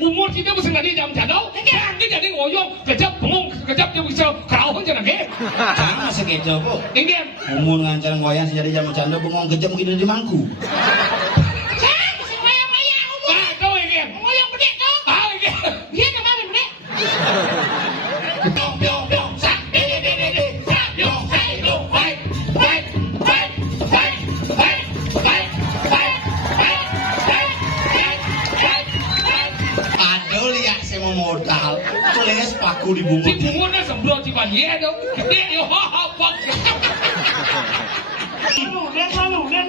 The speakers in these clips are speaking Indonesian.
umur kita mesti nggak jam jadau, kan jadi ngoyong, kejap bengong, kejap dia bisa kerawang jangan ke? Jangan sekejo kok. Ini umur ngancar ngoyang sejadi jam jadau bengong kejap gitu di mangku. Modal, tulis paku di bungut. Di bungutnya sembrot di banjir dong, gede yo hahaha.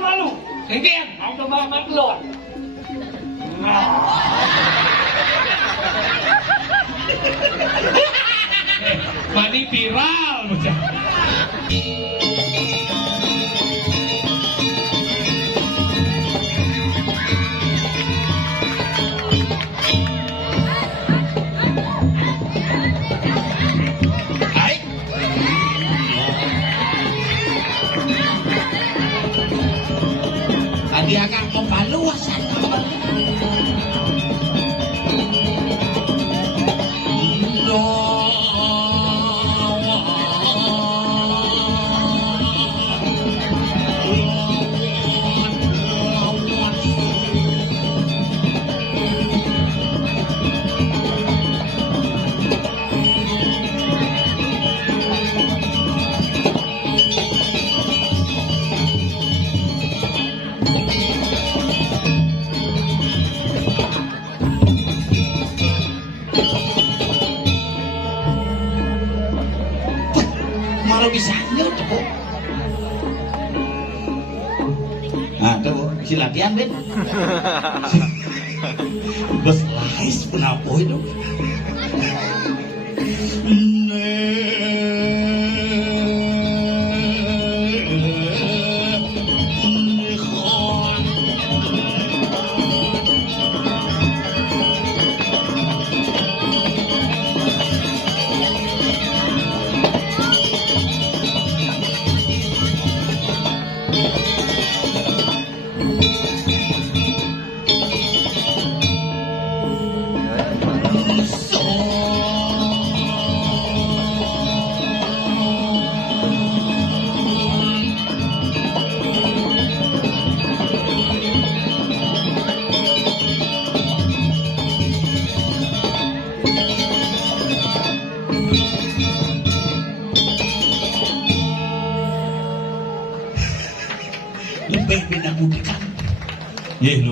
Malu. Ini ada banget keluar. Mani viral macam. Dia akan membaluasan bisa nyut bu. Nah tuh si latihan Ben. Bos lais pun apa itu?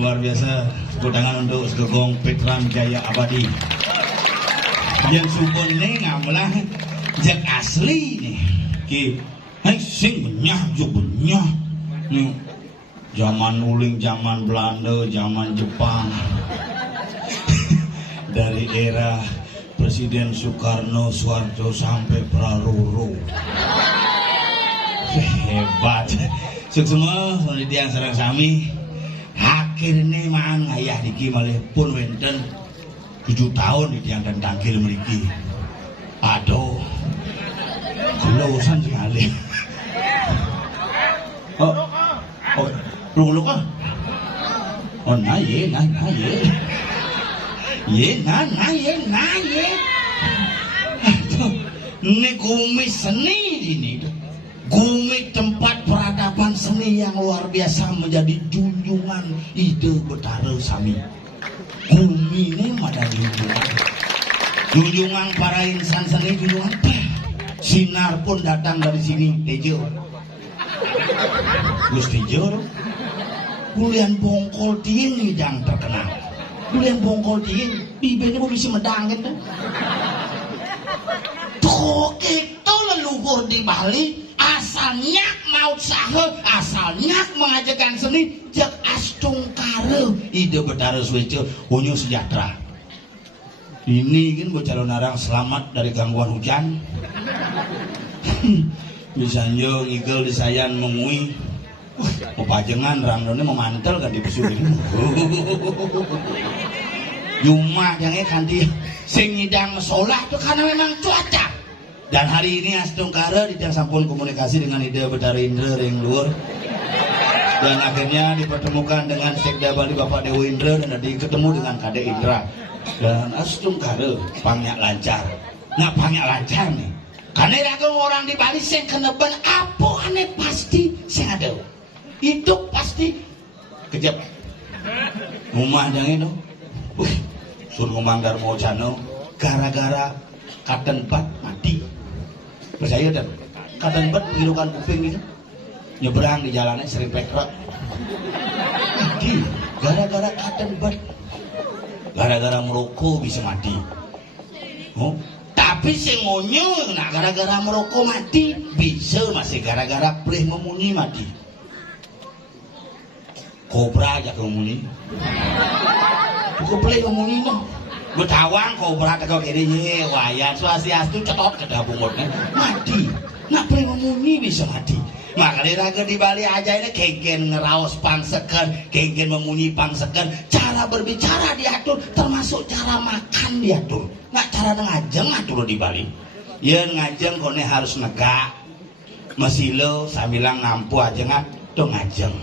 Luar biasa, tepuk tangan untuk Sugeng Petram Jaya Abadi yang sumpahnya ngamalah jak asli nih ki sing benyah juga benyah nih zaman uling, zaman Belanda, zaman Jepang dari era Presiden Soekarno Soeharto sampai Praroro hebat semua penelitian sareng sami akhirnya maan ngayah niki malih pun wenten 7 tahun di tiang dan tangkil mriki. Aduh, gelosan sekali. Luluk ah. Oh nah ye. Aduh, ini kumis seni ini. Gumi tempat peradaban seni yang luar biasa menjadi junjungan ide Betara Sami. Gumi ini ada junjungan para insan seni, junjungan sinar pun datang dari sini. Tejo Gus Tejo kulian bongkol tiing yang terkenal. Kulian bongkol tiing bibirnya bisa medang gitu. Tuh itu leluhur di Bali. Asalnya maut sahe, asalnya mengajarkan seni jak astung kare ide Betara Swece unyu sejahtera. Ini kan bocah narang selamat dari gangguan hujan. Misalnya ngigel di sayan mengui pepajengan rangdone memantel kan di besuk ini. Yumah yang kanti sing nyidang sholat itu karena memang cuaca. Dan hari ini Astungkara tidak sampun komunikasi dengan Ida Betara Indra yang luar. Dan akhirnya dipertemukan dengan Sekda Bali Bapak Dewa Indra dan ketemu dengan Kadek Indra. Dan Astungkara pangnya lancar. Nah pangnya lancar nih. Karena ada orang di Bali yang keneban apa aneh pasti sing ada. Hidup pasti kejap. Memandang itu. Wih, suruh ngomong mau jano gara-gara katen bat mati. Percaya dan katen bat hirukan kuping itu nyebrang di jalannya sering pekrok mati gara-gara katen bat, gara-gara merokok bisa mati. Oh, tapi si ngonyo nak gara-gara merokok mati bisa masih gara-gara pleh memuni mati. Kobra aja memuni, pleh memuni no. Betawang kobra teko kene wayan swastiastu cetot ke dabungutnya mati. Nak pleh memuni bisa mati. Makanya raga di Bali aja ini kengken ngeraos pangsekan, kengken memunyi pangsekan, cara berbicara diatur, termasuk cara makan diatur. Nggak cara ngajeng atur di Bali. Ya ngajeng kone harus negak, mesilo sambilang nampu aja nggak tuh ngajeng.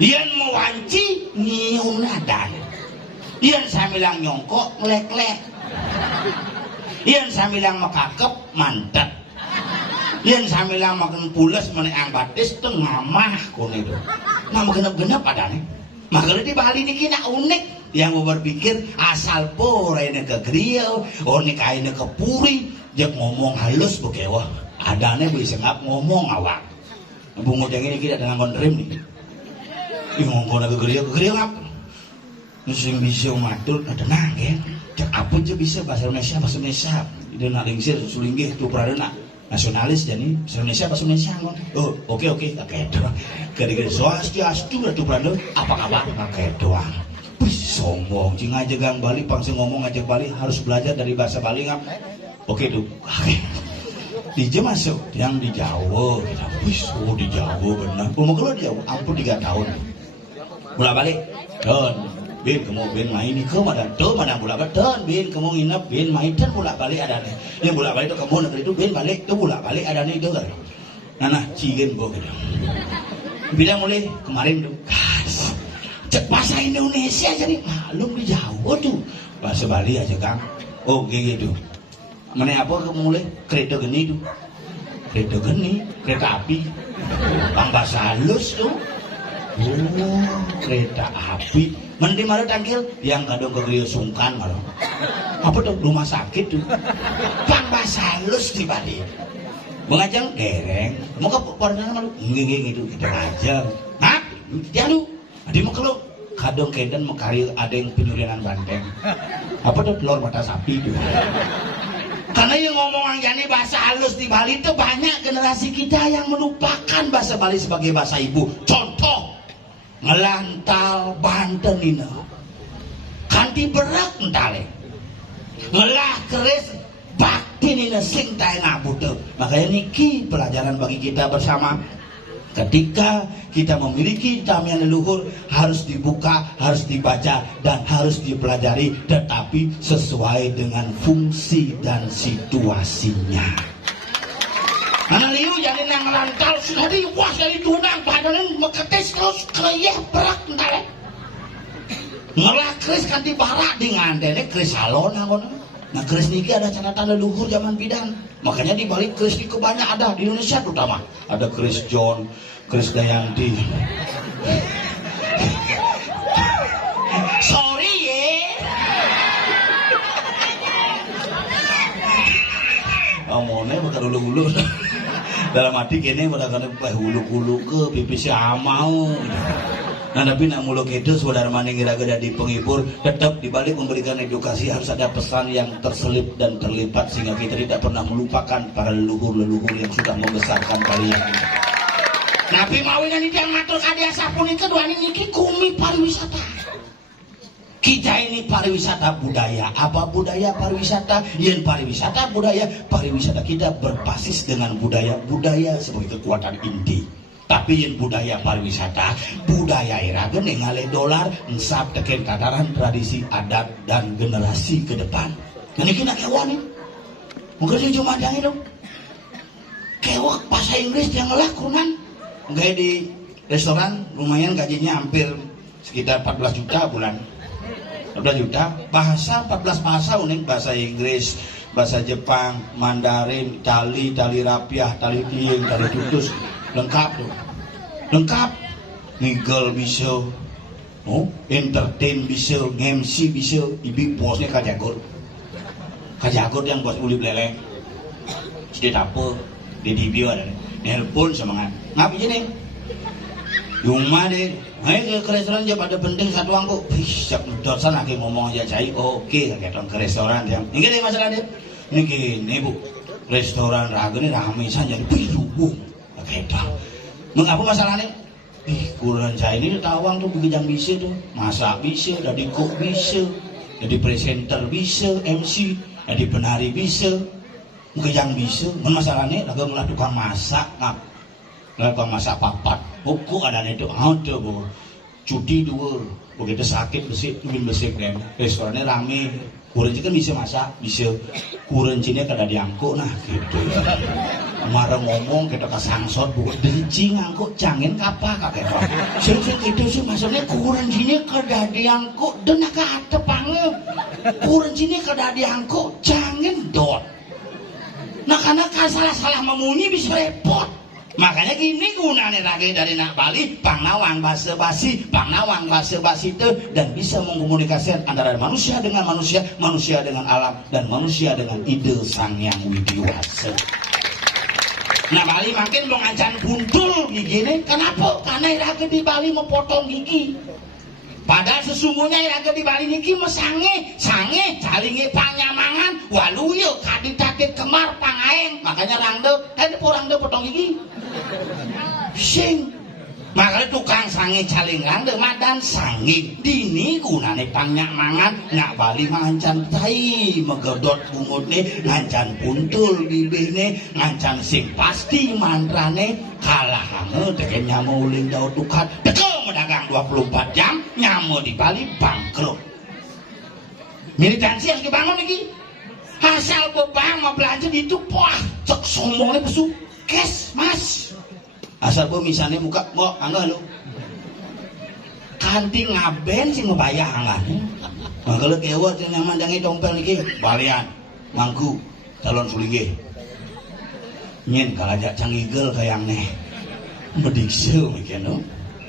Yen mewanci nyium nadan, yen sambilang nyongkok ngelek-lek, yen sambilang mekakep mantep. Yen samilang makan pules meneang batis tuh ngamah kone itu. Nama genep-genep adane. Makanya di Bali ini kena unik. Yang mau berpikir asal porene ke grill, nikaine ke puri, jek ngomong halus bekewah. Adane bisa ngap ngomong awak. Bungut yang ini kita dengan konderim nih. Ngomong ke grill ngap. Sing bisa matur tenang ya. Cek apa aja bisa bahasa Indonesia. Dia nak lingsir sulinggih tuh pradana. Nasionalis jadi Indonesia bahasa Indonesia kan. Oh oke kayak doang. Gede-gede swastiastu ratu Prando apa kabar kayak doang. Wih sombong cing aja gang Bali pangsi ngomong ngajak Bali harus belajar dari bahasa Bali ngap. Oke tuh. Oke. Dije masuk yang di Jawa. Wih di Jawa benar. Mau kalau di Jawa ampun 3 tahun. Bolak balik. Don. Bin kamu bin main ini ke mana tuh mana bolak balik dan bin kamu nginep bin main dan bolak balik ada nih yang bolak balik itu kamu negeri itu bin balik tuh bolak balik ada nih itu kan nah cigen boh gitu bilang mulai kemarin tuh guys cek bahasa Indonesia jadi malum di Jawa tuh bahasa Bali aja kang oh gitu mana apa kamu mulai kereta geni tuh kereta api bang bahasa halus tuh kereta api mandi malu tangkil yang kadang ke sungkan malu apa tuh rumah sakit tuh bang bahasa halus di Bali mengajang dereng mau ke pornanya malu gitu kita aja hah jadu di makhluk kadang kedan mekari ada yang penyurianan banteng apa tuh telur mata sapi tuh karena yang ngomong jani bahasa halus di Bali itu banyak generasi kita yang melupakan bahasa Bali sebagai bahasa ibu. Contoh ngelantal Banten ini kanti berak entale ngelah keris bakti ini sing tae ngabutuh. Makanya niki pelajaran bagi kita bersama. Ketika kita memiliki tamian leluhur harus dibuka, harus dibaca dan harus dipelajari, tetapi sesuai dengan fungsi dan situasinya. Karena liu jadi nang lantal sudah diwas dari tunang badannya meketes terus kereyeh berak entah ngelah keris kan dibarak di ngandene keris salon angon. Nah keris niki ada catatan leluhur zaman bidan. Makanya di balik keris niki banyak ada di Indonesia terutama. Ada keris John, keris Dayanti. Sorry ye. Amone bakal hulu-hulu. Dalam hati kene bakal hulu-hulu ke pipis amau. Nah tapi nak muluk itu saudara maning iraga di penghibur tetap dibalik memberikan edukasi harus ada pesan yang terselip dan terlipat sehingga kita tidak pernah melupakan para leluhur-leluhur yang sudah membesarkan kalian. Nabi mawin ini yang ngatur kadia sapun itu dua niki kumi pariwisata. Kita ini pariwisata budaya. Apa budaya pariwisata? Yang pariwisata budaya. Pariwisata kita berbasis dengan budaya. Budaya sebagai kekuatan inti. Tapi yang budaya pariwisata, budaya iraga ningali dolar, ensap teken tataran tradisi adat dan generasi ke depan. Ini kita kewa nih. Mungkin dia cuma ada itu. Kewa bahasa Inggris yang ngelakunan. Enggak di restoran lumayan gajinya hampir sekitar 14 juta bulan. 14 juta. Bahasa 14 bahasa unik, bahasa Inggris, bahasa Jepang, Mandarin, tali rapiah, tali tiing, tali tutus, lengkap tuh. Lengkap. Nigel bisa. Oh, entertain bisa, MC bisa, ibu bosnya Kajagor yang bos uli beleleng. Sudah apa? Di video ada. Nelpon semangat. Ngapa ini? Cuma deh. Ayo ke restoran aja pada penting satu angku. Siap dosan lagi ngomong aja cai. Oke, datang ke restoran jam. Ini deh masalah deh. Ini gini bu. Restoran raga ini ramai saja. Biru. Oke dah. Mengapa masalahnya? Kurang saya ini tawang tuh begitu bisa tuh, masak bisa, jadi kok bisa, jadi presenter bisa, MC, jadi penari bisa, begitu bisa. Masalahnya lagi ngelah tukang masak, tukang masak papat, kok ada itu, ada bu, cuti dua, begitu sakit bersih kan, restorannya rame, kurang kan bisa masak, bisa, kurang kada diangkut nah gitu. Marah ngomong kita kesangsot buat deci ngangkut jangan kapal kakek pak sering gitu sih maksudnya kurang sini kada diangkut dan agak ada panggil kurang sini kada diangkut jangan dot nah karena kan salah memunyi bisa repot makanya gini gunanya lagi dari nak Bali pangnawang bahasa basi itu dan bisa mengkomunikasikan antara manusia dengan manusia dengan alam dan manusia dengan ide sang yang widiwasa. Nah Bali makin mau ngancam buntul gigi ini. Kenapa? Karena iraga di Bali memotong gigi. Padahal sesungguhnya iraga di Bali niki mesange calinge panyamangan waluyo kaditatit kemar pangaeng. Makanya rangde potong gigi. Sing. Makanya tukang sange caling rangde madan sange dini gunane panyamangan nak Bali ngancan tai megedot bungutne ngancan puntul bibihne ngancan sing pasti mantrane kalah hange teken nyamu uling daun tukat teko medagang 24 jam nyamu di Bali bangkrut militansi yang dibangun lagi asal bebang mau belanja di itu wah cek sombongnya pesu kes mas asal gue misalnya muka kok angga lu kanting ngaben sih ngebayang angga kalau kewat yang mandangi dompel nih balian mangku calon sulingge nyen kalajak canggigel kayak nih bedikse mungkin no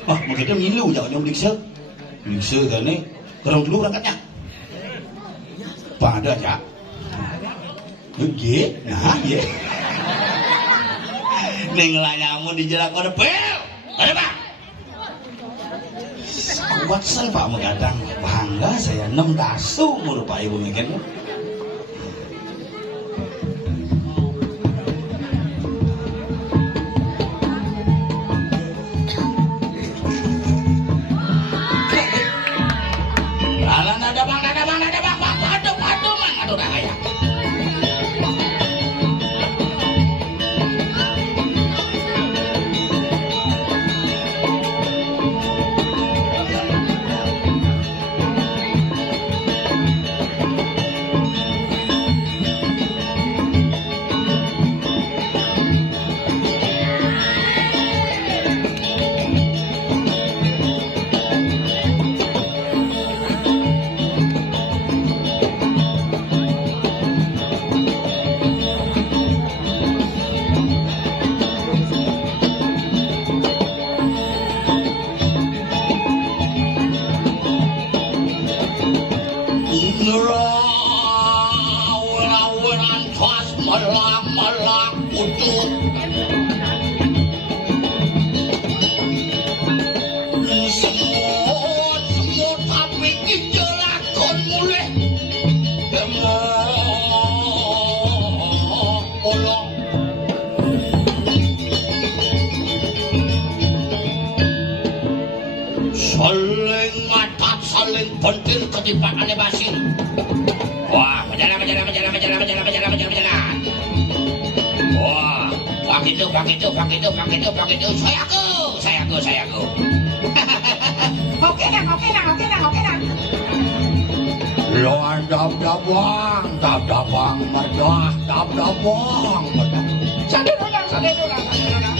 wah begitu ngilu jangan bedikse kan nih kerang dulu berangkatnya pada aja oke nah ya neng layamu di jalan kode bel ada bang kuat sel pak mau datang bangga saya 6 dasu mulu pak ibu mikir ada bang padu mang aduh dah kayak pentil ketimpakannya basir. Wah, berjalan. Wah, pak itu. Saya aku. Oke nang. Loan dap dabang, merdah, dap dabang, merdah. Sadar orang, sadar orang, sadar orang.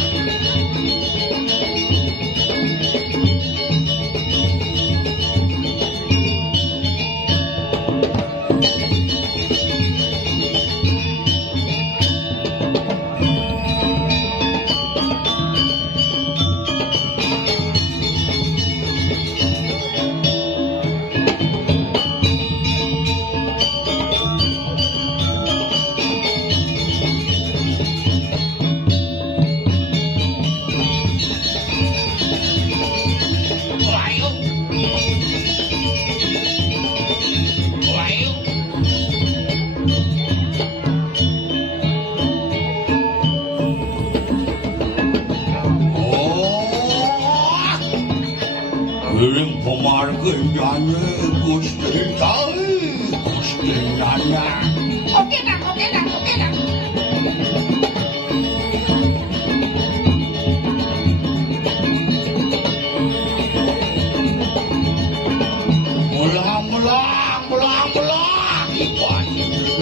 Ring pemarganya Gusti Tahu, Gusti Nanya. Oke dah, oke dah, oke dah. Mulang, ikan juga.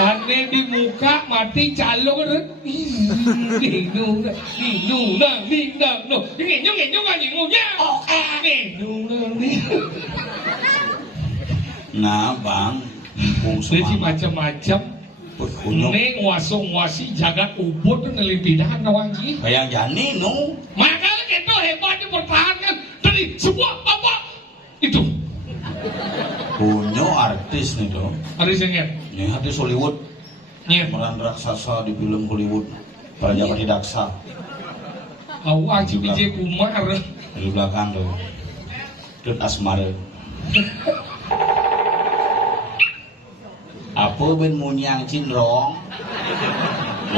Aneh di muka mati calo kan? Ninung nah, ngenyong kan nyingungnya. Oke, ninung. Nah, bang, Jadi macam-macam. Ini wasong-wasi jagat ubud nelitidahan nawangi. Kayak jani, no. Makanya kita hebat dipertahankan dari sebuah apa itu. Punya artis nih tuh. Artis yang Ini artis Hollywood. Meran raksasa di film Hollywood. Prajapati Daksa. Awak J.P.J. Kumar. Di belakang tuh. Tut Asmara. Apa ben munyang cinrong?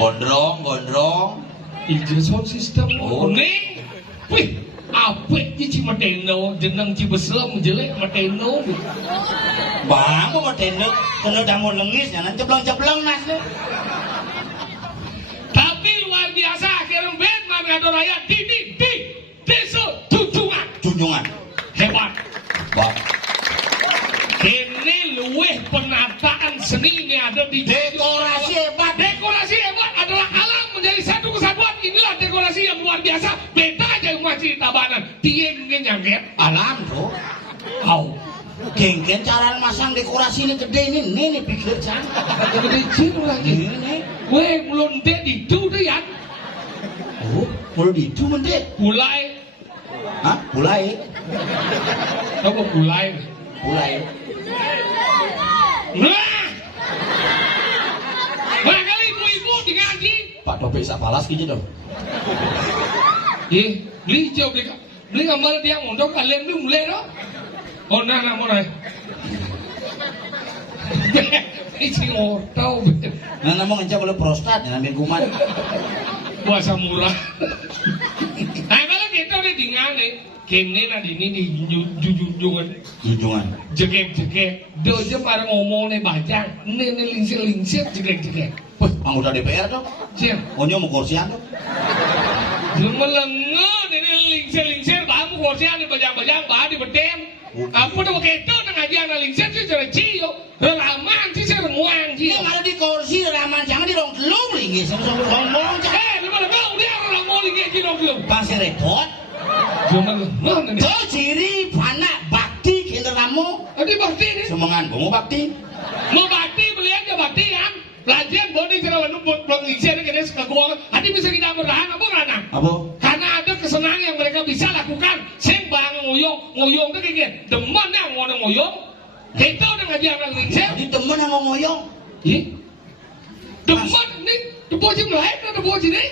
Gondrong. Ijo sound system. Oh. Ini. Wih. Apa ci Mateno jeneng Cibesem jelek Mateno. Bang, kok Mateno kena damun lengis jangan ceblong-ceblong nas. Tapi luar biasa akhirnya band Manado Raya di desa Junjungan. Hebat. Bang, Ini luweh penataan seni ini ada di dekorasi hebat. Dekorasi hebat adalah alam menjadi satu kesatuan. Inilah dekorasi yang luar biasa. Beda aja masih tabanan. Tieng nyangket. Alam tuh. Au. Genggen cara masang dekorasi ini gede ini pikir can. Gede cium lagi. Ini. Weh belum dek di itu deh ya. Oh, mulai itu mendek. Mulai. Hah? Mulai. Apa mulai? Nah. Barangkali ibu-ibu di ngaji. Pak Topik Sapalas gitu dong. Beli jauh beli gambar dia mondok kalian tuh mulai dong. Oh nah mau naik. Isi ngortau. Nah, namun ngecap oleh prostat, ambil kuman. Puasa murah. Nah kalau kita udah di singane kene na dini di jujungan jegek do je para ngomong ne bajang ne lingsir jegek Wah, anggota DPR dong. cia Onyo mau kursian dong. melengo ne lingsir kamu kursian di bajang bah di betem apa tuh keto nang aja na lingsir sih cara cio relaman sih semuang Ini cio malah di kursi raman jangan di rong gelung lagi sama-sama ngomong jangan. lu mana mau dia orang mau lagi kilo Pasti repot. cuma mana nih Tuh ciri panak bakti kinder kamu. Adi bakti nih Semangan kamu bakti. mau bakti beli aja bakti kan pelajaran bodi cara numpuk belum ngisi ada kena sekagua adi bisa kita bertahan apa karena Apa? karena ada kesenangan yang mereka bisa lakukan sembang ngoyong tuh kayak gini demen yang ngoyong kita udah ngajar orang ngisi Jadi temen yang ngomong ngoyong. ih demen nih deboji lain ada deboji nih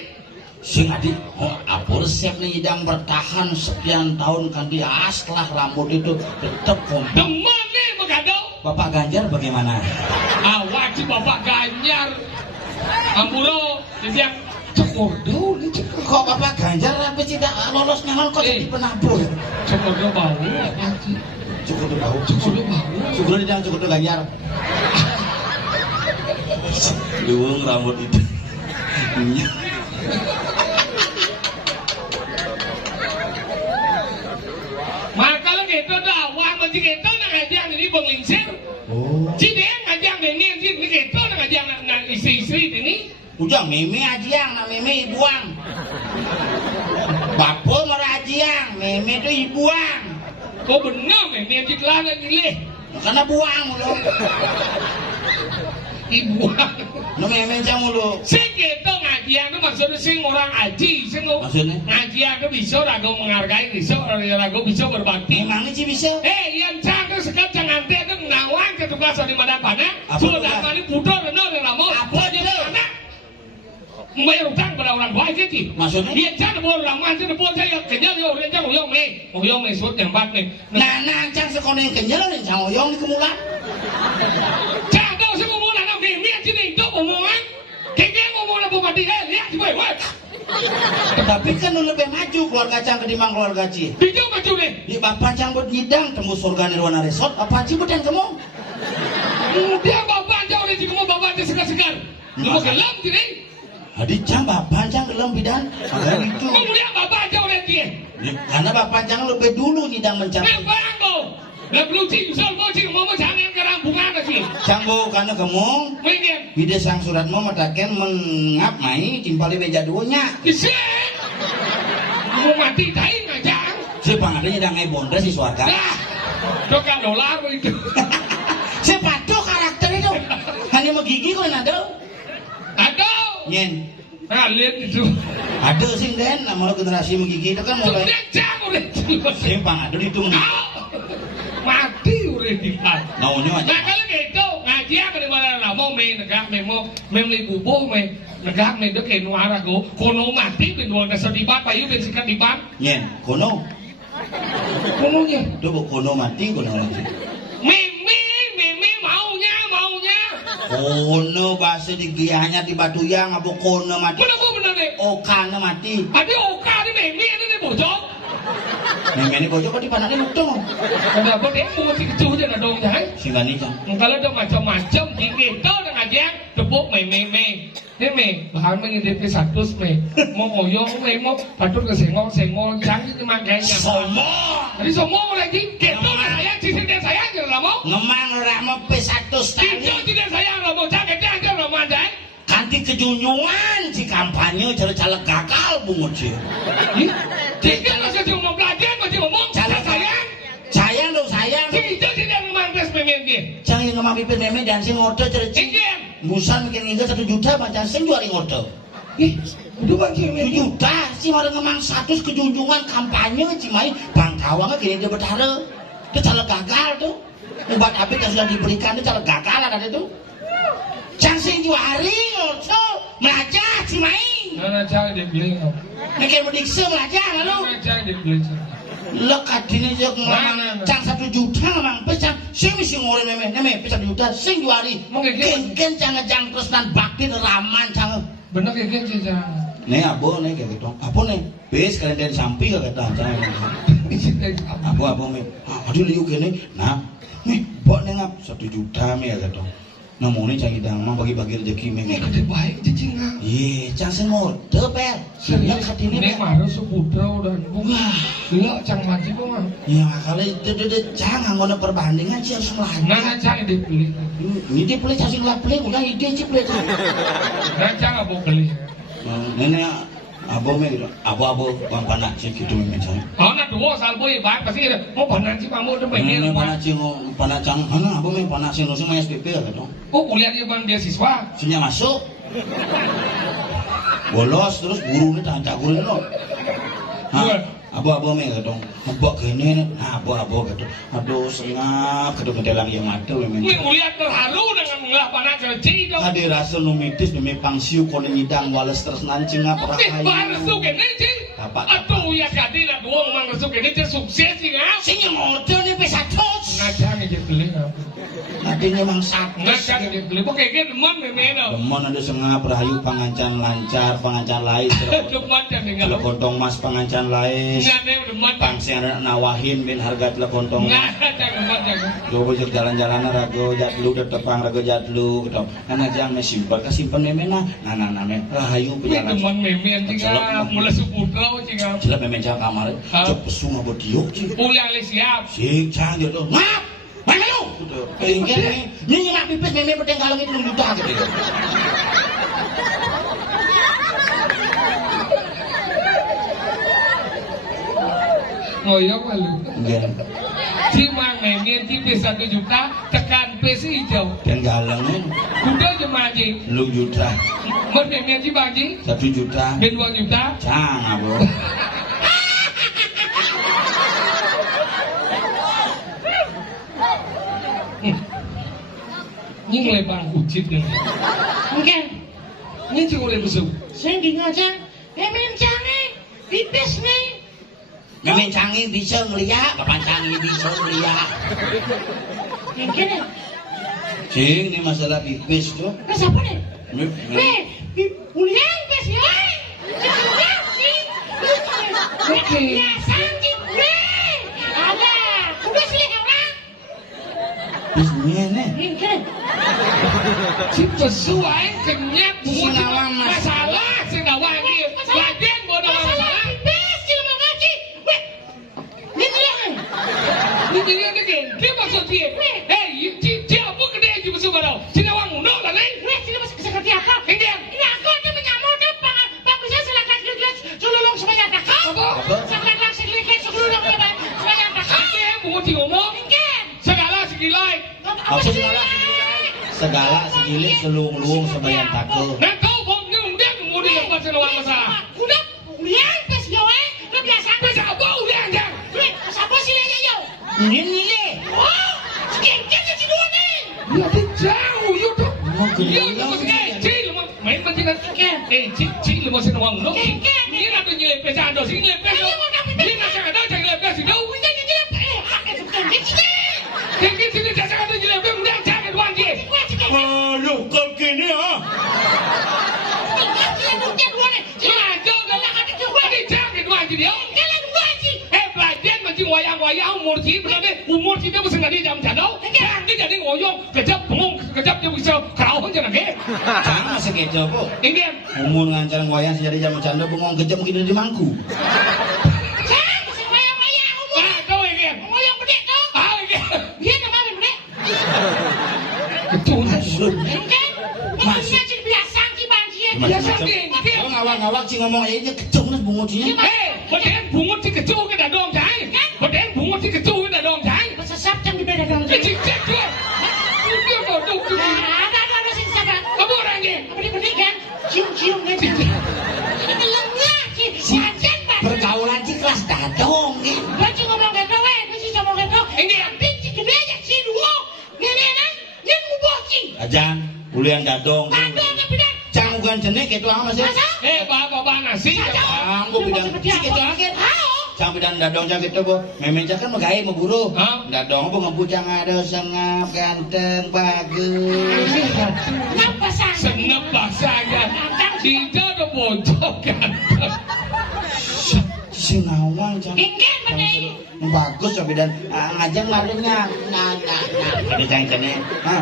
Sing adik, oh apa resep nih yang bertahan sekian tahun kan dia setelah rambut itu tetap kompak. demen nih magado Bapak Ganjar bagaimana? wajib bapak Ganjar Amburo dia cekordo nih cekor Kok Bapak Ganjar tapi tidak lolos nyaman kok jadi penabur? cekordo bau apa sih Cukup tuh bau. cekordo bau Cukup di dalam cukup tuh Ganjar. Luwung rambut itu. Makanya kita dakwah macam kita nak ngajak ini bang lingsir. Oh. Jadi ngajak ini kita nak ngajak nak istri-istri ini. Ujang meme ajiang, nak meme ibuang. Bapo merajiang, meme itu ibuang. Kau benar memang jiklah nak nilai. Karena buang mulu. Ibuang. No meme jang mulu. Sing kita ngajian itu maksudnya sing orang aji, sing Maksudnya? ngajian itu bisa ragu menghargai, bisa ragu bisa berbakti. Emangnya sih bisa? Yang canggih sekat jangan teh itu nawang ke tugas di mana mana. Apa Sudah tugas? kali putar benar ramo. Apa dia itu? anak? Membayar utang pada orang baik gitu. Maksudnya? Dia jangan boleh orang mati boleh saya kenyal yo orang jangan uyong me suat yang bat me. Nah, cang sekolah yang kenyal nih, cang oyong di kemulan. Jangan sih ngomong anak me sini itu omongan. Kayaknya ngomong apa mati lihat coba buat. Tapi kan lu lebih maju keluarga cang ketimbang keluarga Ci. Video maju deh. Di bapak cang buat nyidang tembus surga nirwana resort, apa Ci buat yang kamu? Dia bapak jauh dari kamu bapak dia segar-segar. Lu mau gelam tidak? Adi cang bapak cang gelem bidan. Makanya itu. Kemudian bapak jauh dari dia. Ya, karena bapak cang lebih dulu nyidang mencang. Kenapa kau? Lah belum cing sol mau cing mau jangan ke rampungan lagi. Cang bu karena kamu Mungkin. bide sang suratmu mataken mengap mai timpali beja duanya. Bisa. Mau mati tain aja. Si pangadanya dah ngai bonda si suarga. Dah. Doka dolar itu. Si patuh karakter itu. Hanya mau gigi kau nado. Aduh. Nyen. Nah lihat itu. Ada sih kan, nama generasi menggigi itu kan mulai. Sudah jam udah. Si pangadu itu Mati udah di pas. naunya aja. Nah kalau gitu ngaji apa di mana lah mau main negak mau beli bubuk main negak main dek nuara go kono mati ben dua dasar di bat payu ben sikat di bat Nyen, kono. kononya Itu bu kono mati kono lagi. mimi maunya Kono bahasa di giahnya di Batuyang apa kono mati. bener deh Okana mati. ada oka di mimi ini bocor Meme ini bocor kok di panaknya lutung. ada apa deh mau mesti kecuh aja dong jangan Singgani cang. kalau ada macam-macam gitu dengan aja tepuk me bahan mengidip satu me mau ngoyong me mau patut ke senggol jangan itu makanya Sombong. jadi semua lagi gitu saya cincin dan saya aja lah mau Ngemang rama P1 cincin sekali. tidak saya lah mau jangan dia aja lah mau aja Kanti kejunyuan si kampanye caleg gagal bungut sih. cincin masih cuma belajar masih ngomong Caleg sayang sayang dong sayang. cincin tidak memang pes memen dia Cang yang ngemang pipin meme dan sing ngode cereci. cincin Busan bikin ingat 1 juta macam sing jual ngode. udah bang 1 juta si orang ngemang 100 kejunjungan kampanye cimai bang tawangnya gini dia bertara. Itu caleg gagal tuh. Obat abis yang sudah diberikan itu caleg gagal ada itu. Cang sing juari ngode melajah cimai. mana jangan dibeli Mikir mendikse melajah lalu. mana jangan dibeli Lekat dini jek ngemang cang 1 juta ngemang pesang sing mesti ngore meme 1 juta sing juari ken cang ngejang terus nan bakti raman cang bener kayak gitu jangan nih abo nih kayak gitu apa nih pipis kalian sampi kata ancang. Apa me? Aduh liu kene. Nah, nih buat nengap 1 juta me kata. Namun ini canggih dang, bagi-bagi rezeki me. Gede baik cicing ah. Iya, cang mau tepel. Serius hati ini. Ini marah seputra udah bunga. Lo cang mati kok mah. Ya kali itu cang ngono perbandingan sih harus melaju. Nah cang dibeli. Ini dia beli cacing lah beli, bukan ide sih beli. Nah cang apa beli? Nenek abo me abo bang panak sih gitu me cang. Oh nak dua salbo ibarat pasti mau panak sih kamu udah pengen. Nenek panak cang, mana abo me panak sih nusu mayas PP gitu. Oh kuliah di bang beasiswa. Sinya masuk. Bolos terus guru ini tak guru lo. Abo me gitu. Mbok kene abo gitu. Aduh sengap gitu mendelang yang mati me. Ini kuliah terharu dengan mengelah panak kerja dong. Hadir rasa numitis demi pangsiu kono nyidang wales terus nancing apa rahayu. Baru suka nih cing. Aduh ya jadi lah dua memang suka nih cing sukses sih kan. Sinya ngode nih pesatos. Ngajang aja beli apa. Nantinya mang sakit. Ngajang aja beli. Pokoknya kayak demen memang. Demen ada sengap rahayu pangancan lancar pangancan lain. Demen dan tinggal. Kalau kontong mas pangancan lain. Nggak demen. Pangsi ada nawahin bin harga telah kontong. Nggak ada demen jangan. Lo bojok jalan-jalan rago jatlu udah tepang rago jatlu gitu. Karena jangan mesimpan kesimpan memena. Nah men rahayu berjalan. Demen memang tinggal mulai seputra tinggal. Jelas memang jangan kamar. Cep sungai bodiok sih. Ulah siap. Sing canggih tuh. Ngap. Mana lu? Ini nyemak pipis memang penting kalau itu juta gitu. Ngoyong malu. Enggak. Cimang memang tipis 1 juta tekan pesi hijau. Dan galangnya. Kuda jemaji. Lu juta. Memang cibaji. 1 juta. Ben 2 juta. Jangan bro. Ini mulai bang ucit nih. Enggak. Ini cuma mulai besuk. Saya di ngajak. Memang canggih. Pipis nih. Memang canggih bisa ngeliat. Kapan canggih bisa ngeliat. Enggak. Cing, ini masalah pipis tuh. Mas apa nih? Kuliah pipis ya. Oke. Ya sanjip nih. Ada. Udah sih orang. Bismillah nih. Enggak. Si pesuai kenyap buat Sinawang, Mas. masalah sinawang ini. Lagian mau ada masalah. Pipis sih mau ngaji. Ini dia. Ini dia kan. Dia maksud dia. Dia apa gede aja besuk baru. Sinawang uno lah nih. Sini masih seperti apa? Ini dia. Ini aku ada menyamar depan. Bagusnya silakan jelas. Sululong semuanya ada kau. Silakan langsung lihat sululong semuanya ada kau. Dia mau ngomong. Enggak. Segala segilai. Apa sih? Segala segilir selung-lung sebayang takut. Nah kau bongnya dia kemudian buat sinawang masalah. Udah, ulian pes yo lo biasa Bisa apa udah aja. siapa sih aja yo? Ini nih. Oh, sekian si dua nih. Berarti jauh yuk. Mau Iya, gila lu sih. cil main macam cil lu masih nawang lu. Ini ada nyelepes ando sini nyelepes. Ini nasi ada jangan nyelepes itu. Jadi sini nasi ada nyelepes udah jangan wangi. Aduh, kau gini ha? Jangan wangi dia. Belajar macam wayang-wayang umur kita mesti nggak dia jam jadau. Jangan jadi ngoyong kejap bengong kejap dia bisa kerawan jangan ke. Jangan masih kejo kok. Ini Umur ngancar wayang sejadi jam canda bengong kejam mungkin di mangku. kau ini. Betul. Biasa Kau ngawak-ngawak sih ngomong aja kejam lah bengong sih. Berdeng bungut si kecil ke dadong jai. Berdeng bungut si kecil ke dadong jai. Kecil kecil. Dia bodoh tu. Kamu orangnya. Pergaulan sih kelas dadong. Ajan, ulian dadong. Cang bukan jenek itu apa sih? Bapak nasi. Cang gue bidang sih itu akhir. Cang bidang dadong cang gitu bu. Memeja kan megai mau buru. Dadong bu ngebu cang ada sengap ganteng bagus. Senep bahasa ya. Tidak ada bocok ganteng. sing ngawang jang. Ingin bener. Bagus tapi dan ngajang marungnya. Ini cang-cangnya.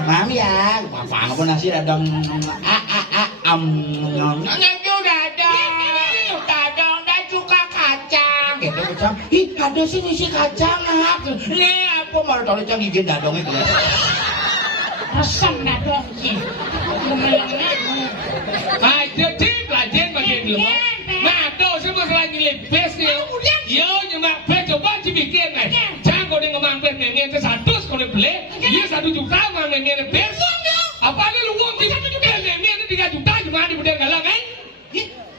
Mami ya, apa pun nasi radang juga ada. Dadang dan juga kacang. Gitu kacang. Ih, ada sih isi kacang. Nih, apa mau tahu cang gigit dadongnya gitu. Resem dadong sih. Nah, jadi belajar bagian dulu. Nah, tuh semua lagi lebes nih. Yo, nyemak bes coba dibikin nih. Jangan kau dengan mampir nengen satu kau beli. Iya 1 juta mampir bes. Apa ada lu uang 1 juta nengen 3 juta cuma di bedeng galang kan?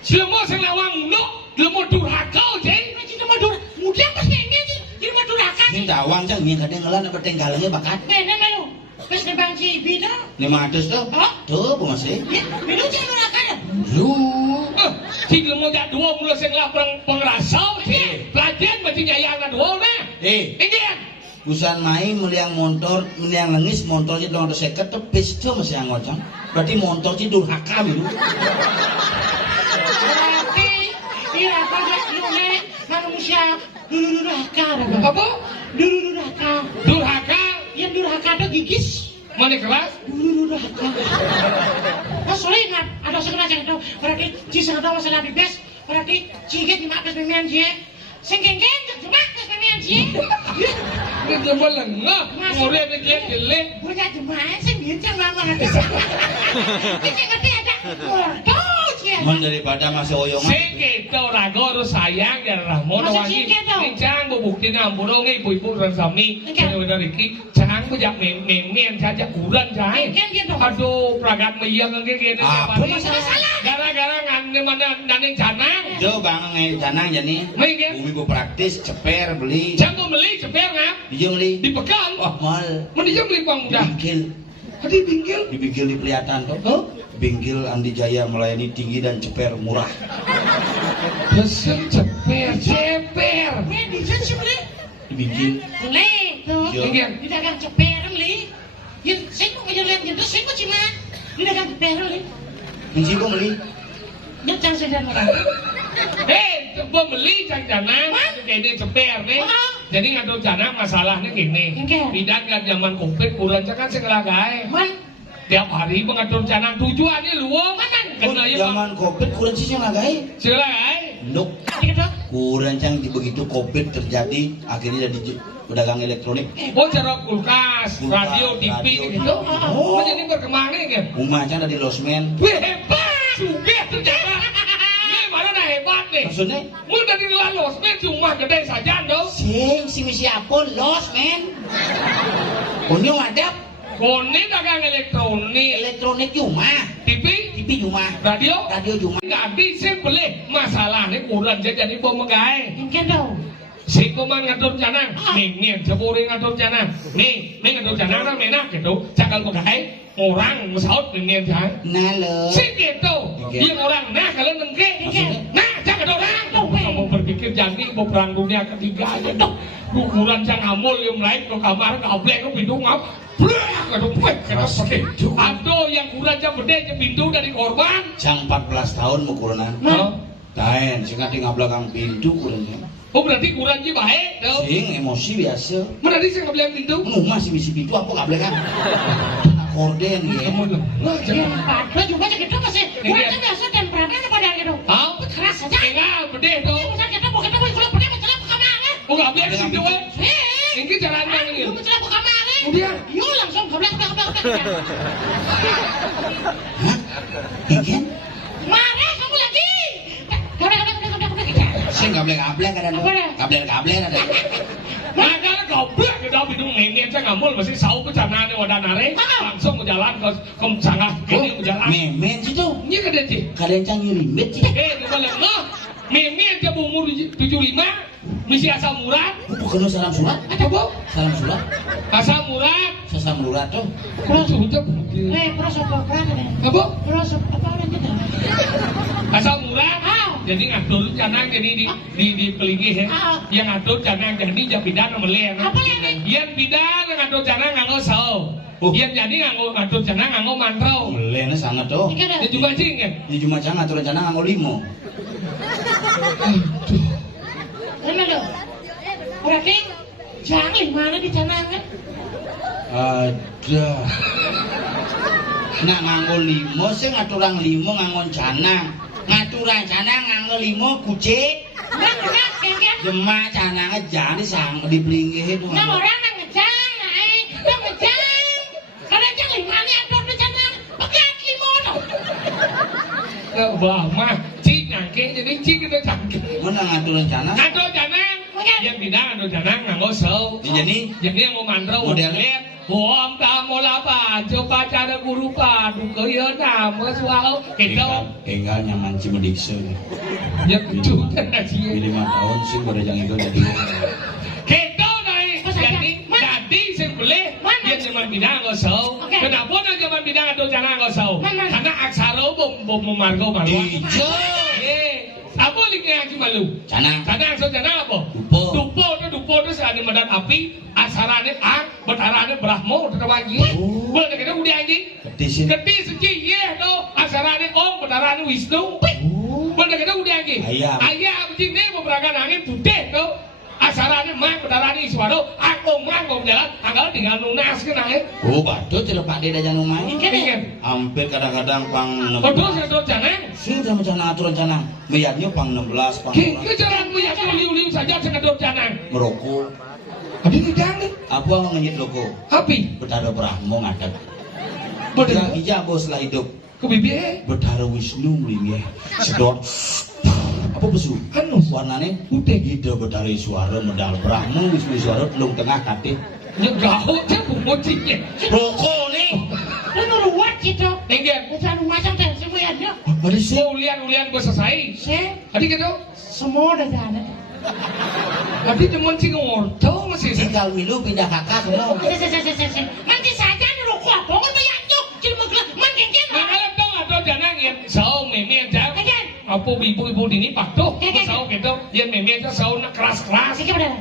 Selama saya lawang no, selama durhaka je. Cuma mudah pas nengen sih. Cuma durhaka. Ini dawang cang, ini kadang ngelan bedeng galangnya bakat. Nenek malu. Pas nebang cibi dah. 500 tuh. Tuh, apa masih? Ya, minum jangan durhaka dah. Lu. Tinggal mau jadi 2 mula sing lapang pengrasau. Pelajar mesti nyayang 2 nah. Ingin. Busan main meliang motor, meliang lengis motornya dong ada seket tuh pistol masih yang ngocang. Berarti motor itu durhaka dulu. Berarti iya pada lune manusia durhaka dah. Apa? Durhaka. Durhaka. Yang durhaka itu gigis. Mana keras? Durhaka. Oh sorry ingat ada sekelas itu berarti cisang ada masalah bebas berarti ciket dimakan pemian dia. Sengkengkeng dimakan pemian dia. Ini jempol lengah. Ngorek ni jelek. Punya jemaah sih bincang lama nanti. Ini ngerti ada. Waduh dia. Man daripada masih oyongan. Sikit tau rago harus sayang dan rahmo Masa wangi. sikit tau? Ini cang bubukti na burung ibu-ibu dan sami. Benar-benar iki cang bujak men saja kurang cang. Aduh pragat meyang ngene Apa masalah? Gara-gara ngane mana naning canang. Jo bang janang jadi. Mungkin Bumi bu praktis ceper beli. cang mau beli ceper ngap. Dia beli. Dipegang. Wah mal. Mending beli uang muda. Bingkil. Tadi bingkil. Di bingkil di pelihatan tuh. Oh, Bingkil Andi Jaya melayani tinggi dan ceper murah. pesen ceper. Weh bisa sih beli. Di bingkil. Beli tuh. Iya. Ingin. Di dagang ceper beli. Ya saya mau ngejalan gitu saya mau cuma di dagang ceper beli. Kunci gua beli. Nyacang sedang orang. Pembeli jangan kayak ini ceper nih. Jadi ngadol jangan masalahnya gini. Tidak kan zaman covid bulan kan sengelagae. Man, Tiap hari mengatur jangan tujuannya luang. Kena ya Zaman covid kurang sih yang agai. sengelagae. Nuk. gitu. Kurang cang begitu covid terjadi akhirnya jadi pedagang elektronik. Oh cara kulkas, radio, TV radio. gitu. Oh. Jadi berkembangnya kan. Rumah cang dari losmen. Wih hebat, sugih ternyata. Ini mana dah hebat nih. Maksudnya? Mau dari luar losmen cuma gede saja dong. Si misi apa los men? Punya wadap Kone dagang elektronik, elektronik cuma, TV, TV cuma, radio, radio cuma. nggak bisa boleh. Masalahnya kurang jadi pemegai. Mungkin dong. Si kuman ngatur janang, nih sepuri ngatur janang, nih ngatur janang lah menak gitu. Cakal pegai, orang mesaut nih jangan. Nah lo. Si gitu, yang orang nah kalau nengke, nah jangan orang. Kamu berpikir jadi mau perang dunia ketiga aja dong. Ukuran jangan amul yang lain ke kamar kablek ke pintu ngap. Aduh yang kurang jam gede pintu dari korban. Cang 14 tahun mukulan. Lain, sing ngati belakang pintu kurangnya. Oh berarti kurang ji baik dong. Sing emosi biasa. Berarti saya nggak bilang pintu. Nu masih misi pintu apa nggak belakang? Akorden ya. Yang pada juga gitu masih. Kurang biasa temperamen pada gitu. Hah? Keras saja. Enggak, gede dong. Kita mau kita mau kalau pernah mencelah buka mana? Oh nggak bilang pintu eh. Ini caranya ini. Mau mencelah buka mana? Udah. Yo langsung goblok. Hah? Ingin? Marah kamu lagi. Udah. Saya nggak belakang ada lo. Nggak belakang ada. Maka goblok kita pintu ini saya ngambil masih sahu bencana wadah nare langsung jalan ke sangat ini jalan. Memen situ. Ini kada sih. Kalian cang nyurimbet sih. Di malam noh. Mimi aja umur 75 misi asal murad. Bukan lo salam surat? Apa? Salam surat? Asal murad. Salam surat tuh. Terus udah. Terus apa? Apa? Terus apa orang kita? Asal murad. Jadi ngatur canang jadi di pelingih ya. Yang ngatur canang jadi jam bidan meleh. Apa lagi? Yang bidan ngatur canang nganggo sao. Yang jadi ngatur canang nganggo mantrau. Melena sangat tuh. Itu juga cing ya. Ini cuma cang aturan cana nganggo limo. Berarti jangan mana di canangan. Ada. Nak nganggo limo sing ngaturang limo nganggo canang. Ngaturang canang nganggo limo kucing. Nah, kengken. Jemak canangnya jangan disang dipelinggihin. Nah, orang nang ngejang, naik, nang ngejang. Kadang jangan mana atur di canang. Pekat limo no. Wah mah cik nangke jadi cik kita cangke. Mana ngaturang canang? Ngatur canang. Yang bidang ngatur canang nganggo sau. Jadi yang mau mantra model lihat. Om tamu lapa, coba cara guru padu kaya nama suau. Kita enggak nyaman cimedikse. ya kudu kan sih. 5 tahun sih udah jangan itu jadi. Kita naik jadi sing boleh dia cuma bidang nggo sau. Kenapa dia cuma bidang ngatur canang nggo sau? Karena aksara bom margo margo. Ijo. Apa linknya yang malu? Canang. Canang so canang apa? Dupo Dupo itu ada medan api, asarane ang, betarane brahmo, terwangi. Boleh kita udah anjing. Ketis segi ye to, asarane om, betarane Wisnu. Boleh kita udah anjing. Ayam anjing ni memberakan angin putih to. Asarane mak, betarane Iswaro, aku mak mau jalan, anggal tinggal lunas kena Oh, batu tidak Pak Deda jangan main. Hampir kadang-kadang pang 16. Betul saya canang. Sudah macam aturan canang. Meyatnya pang 16, pang 16. Kejaran meyat liu-liu saja sengador canang. Merokok. Tapi tidak nih. Apa ngejit loko? Api. Betara Brahmo ngadat. Betul. Betara hijau setelah hidup. Kebibi. Betara Wisnu mlingi. Sedot. Apa besu? Anu Warnanya putih gitu. Betara Iswara medal Brahmo Wisnu Iswara telung tengah katih. Ya gaul dia bumbucinya. Rokok nih. Lu ruwet gitu. Enggak. Jangan macam teh semuanya. Ada sih. Ulian gue selesai. Saya Tadi gitu. semua udah ada. Tapi teman sih ngorto masih. Tinggal milu pindah kakak semua. Nanti saja nih rokok apa kan banyak tuh. Cuma man kengken. Makanya dong atau jangan yang sau meme aja. Apa ibu-ibu ini patuh. Sau gitu. Yang meme aja sau nak keras-keras. Sikit benar.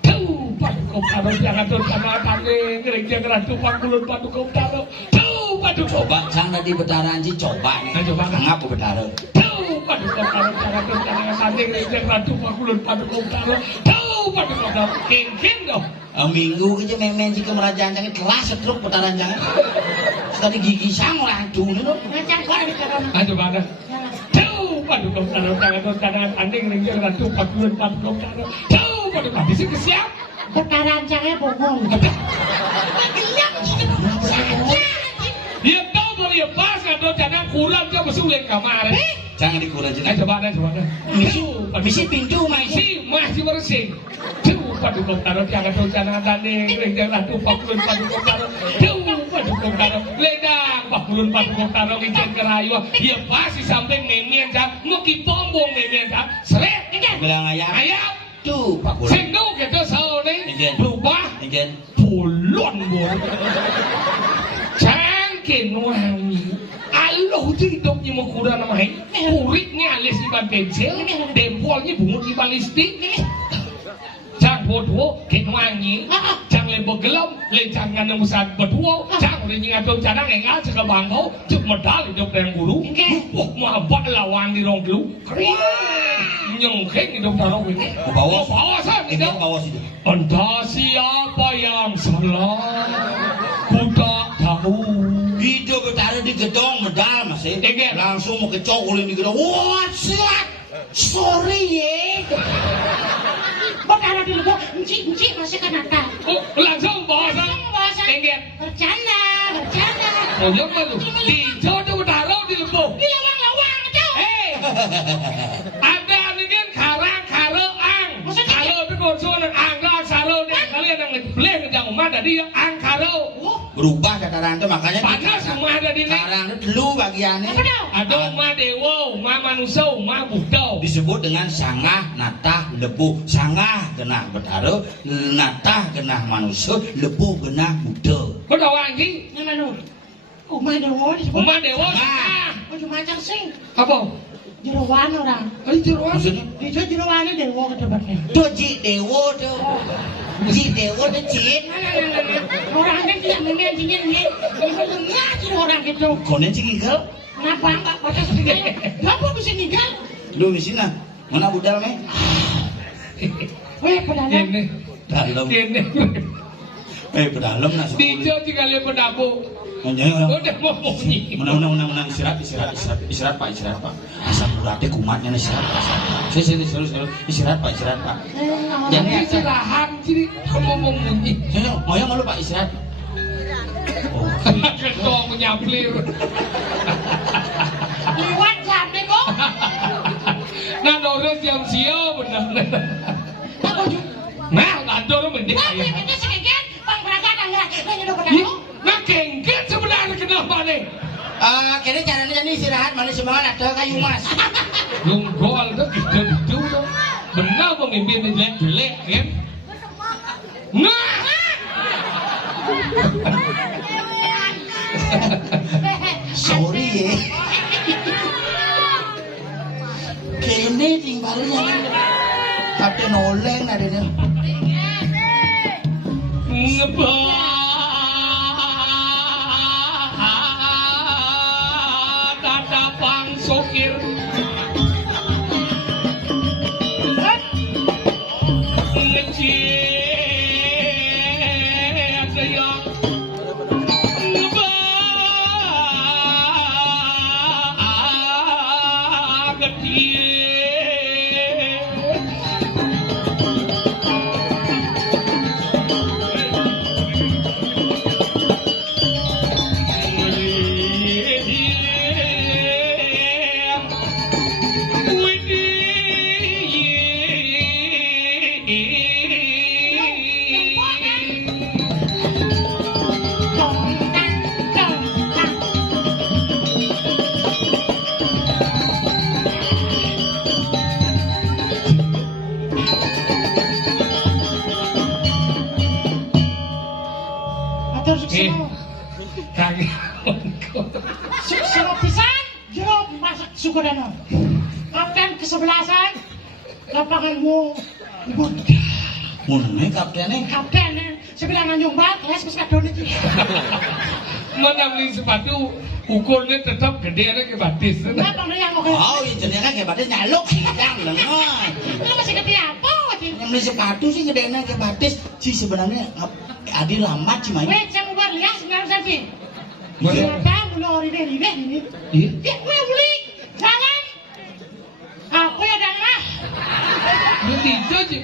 Tuh, patuh kau jangan tuh karena tadi gereja keras tuh pangkulun patuh kau taruh. Tuh, patuh kau. Coba sang tadi betara anji coba nih. Coba. Ngapa betara? Tuh, patuh kau taruh jangan tuh karena tadi gereja keras tuh pangkulun patuh kau taruh. Tuh, patuh kau taruh. Kengken dong. Minggu aja memen jika merajaan jangan kelas setruk putaran jangan. Tadi gigi sang orang dulu. Ngancam gua di dalam. Ayo mana? Tuh, patuh kau taruh jangan tuh karena tadi gereja keras tuh pangkulun patuh kau taruh. Tuh, patuh kau bisa kesiap. Bekaran jangan bohong. Gelap gitu. Dia tahu bahwa dia pas atau jangan kurang dia mesti ulen kamar. Jangan dikurang Ayo coba ada. Misi pintu masih bersih. Tuh, padu kau taruh jangan tuh jangan tadi jangan tuh pakulun padu kau taruh. Tuh, padu kau taruh ledang pakulun padu kau taruh ikan kerayu. Dia pasti samping memian jam, mau kipombong memian jam. Seret, bilang ayam. Tuh pakulun. Sendok gitu sahone berubah. Pulon gua. Cangkin wangi. Allah hidup ni mengkurang nama hai. Kuritnya alis di ban pensil, dempolnya bungut di ban listrik. Cang bodoh, ken wangi. Cang lembok gelap, lencang ngana musad berdua. Cang renying atau cadang engal cakap bangau, cuk medal hidup yang guru. Wah, mahabat lawang di rong gelu. Nyengkeng hidup taruh ini. Bawa saya hidup. Bawa situ. Entah siapa yang salah, ku tak tahu. Hidup bertaruh di gedong medal masih. Langsung mau kecokulin di gedong. Wah, siap. Sorry ye. Bertaruh di lebok, encik masih kan Natal. Oh, langsung bawa saya. Bercanda. Oh, yang malu. Di jodoh bertaruh di lebok. Di lawang aja. Hei, ada dengan karang ang. Kalau itu konsul ang saro deh. Kalian yang ngebleh ngejang umat tadi ang karo. Berubah dataran itu makanya. Padahal semua ada di sini. Karang itu dulu bagiannya. Ada umat dewa, umat manusia, umat buddha. Disebut dengan sangah, natah, lebu. Sangah genah bertaruh, natah genah manusia, lebu genah buddha. Kau tahu lagi? Ini mana? Umat dewa disebut. Umat dewa. Cuma macam sing. Apa? Jeroan orang. Jeroan. Itu jeroannya dewa kedepannya. Tuh Ji Dewo tuh. Ji Dewo tuh Ji. Orang kan tidak memang jinin ni. Ngaji orang gitu. Konen sih ngigel. Kenapa enggak batas tinggal? Kenapa bisa tinggal? Lu di sini. Mana budal me? Weh, pedalem. Kene. Dalam. Kene. Dalam nak sekolah. Dijo jika le pendapo. Menjadi Udah mau bunyi. menang istirahat Pak. Asam uratnya kumatnya nih istirahat. Serius istirahat Pak. Jadi istirahat jadi kamu mau bunyi. Mau yang malu Pak istirahat. Ketua menyaplir. Liwat jam deh kok. Nah, orang jam sio benar. Aku juga. Nah, ada mending Wah, ayah. ini sekian Bang Braga dah nanya dong Ih, pedalem. nah kengket sebenarnya kenapa nih? Kayaknya caranya jadi istirahat mana semangat ada kayu mas. Belum gol tuh gitu dong. Benar pemimpin jelek kan? Nah, Sorry ya. Kayaknya tinggalnya Kapten Oleng ada nih. Tata pang sokir. Atur suksema. Kagak. Suksema pisan. Jawab masak Sukodana. Kapten kesebelasan. Lapanganmu. Munne kaptennya. Kapten sebilang Tanjung Bat, les ke Skadon itu. Mana beli sepatu ukurnya tetap gede ke batis. Kenapa yang mau ke? Oh iya jadi kan kayak batis nyaluk sih yang lengan. Lu masih gede apa? Yang beli sepatu sih gedenya kayak batis. Sih sebenarnya Adi lambat sih main. Weh, saya mau lihat sebenarnya saja. Boleh. Ternyata mulai ini. Iya. Ya, weh beli. Jangan. Aku ya dengar. Nanti jadi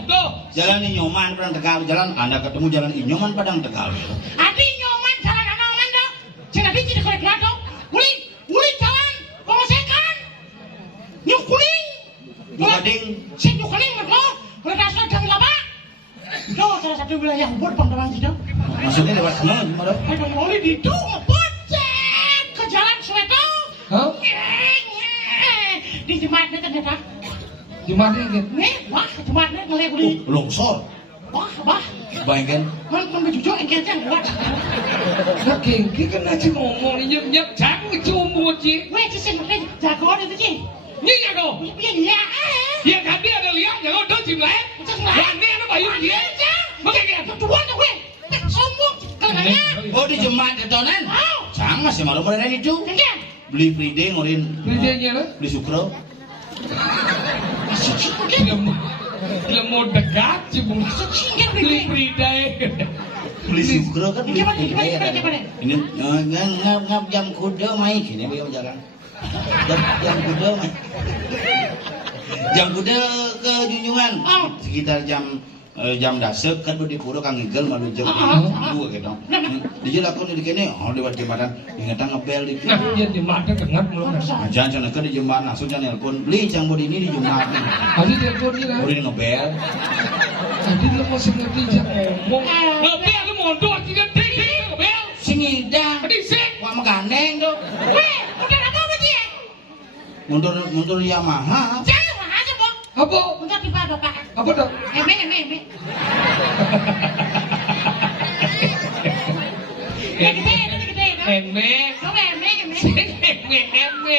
kudo. Jalan Inyoman Padang Tegal, jalan Anda ketemu jalan Inyoman Padang Tegal. Adi nyoman jalan anak-anak dong. Jangan di sini korek dong. Uling jalan. Pengosekan. Nyuk kuning. Gading. Si nyuk kuning mereka. Kalau dasar jam lama. Itu salah satu wilayah ubud Pangdamang gitu. Maksudnya lewat sana gimana? Ayo mulai di itu ngebut ke jalan Soweto. Hah? Di Jumatnya ternyata. Gimana gitu? Nih, wah Jumatnya ngeliat beli. Longsor. Wah. Bayangkan. Man bejujo engkel yang buat. Nah kengki kan aja ngomong nyep jangan cumbu ci. Weh, sih ngerti jago itu sih. Ini jago. Iya. Ya kan dia ada lihat jago tuh cim lain. Ini ada bayu dia. Makanya Tuan weh, sombong. Katanya. Oh di Jemaat Detonan. Wow. Sama sih malu modern itu. Engkel. Beli free day ngurin. kerjanya lah. Beli sukro. Bila mau dekat cibung beli freeday. Beli sukro kan beli Gimana? free day. Ini Ngap jam kuda main gini beliau jalan. Jam kuda main. Jam kuda ke Junjungan. Sekitar jam dasar kan di pura Kang Igel malu jam 2 gitu. Dia lakon di kene lewat jembatan ingatan ngebel di Nah dia di mana dengar belum? Jangan sana ke di jembatan langsung jangan nelpon beli cang bodi ini di jembatan. Tadi dia pun dia. Bodi ngebel. Tadi lu masih ngerti jangan ngomong. Ngebel lu mondor tidak tinggi ngebel. Sing idang. Tadi sih. Wah megandeng tuh. Weh, udah apa dia? Mundur Yamaha. Jangan aja, Bok. Apa? Udah tiba Bapak. Apa dah? Eme. Gede. Eme. Kamu eme. Eme.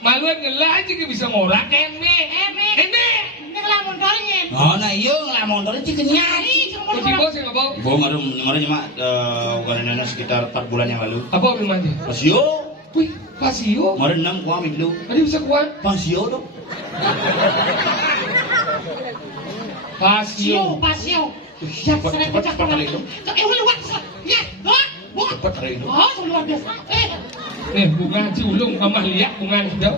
Maluan ngelah aja bisa ngorak eme. Eme. Ini ngelamun dornya. Oh nah iya ngelamun terus cikenya. Terus ibu sih nggak bawa. Bawa kemarin cuma bukan sekitar 4 bulan yang lalu. Apa gimana? Pasio. Wih, pasio. Kemarin 6 gua ambil dulu. Tadi bisa kuat. Pasio dong. Pasio. Pasio. Ya, saya baca koran. Luar. Ya, Bu. Cepat hari itu. Oh, luar biasa. Bunga culung amah liak bunga itu.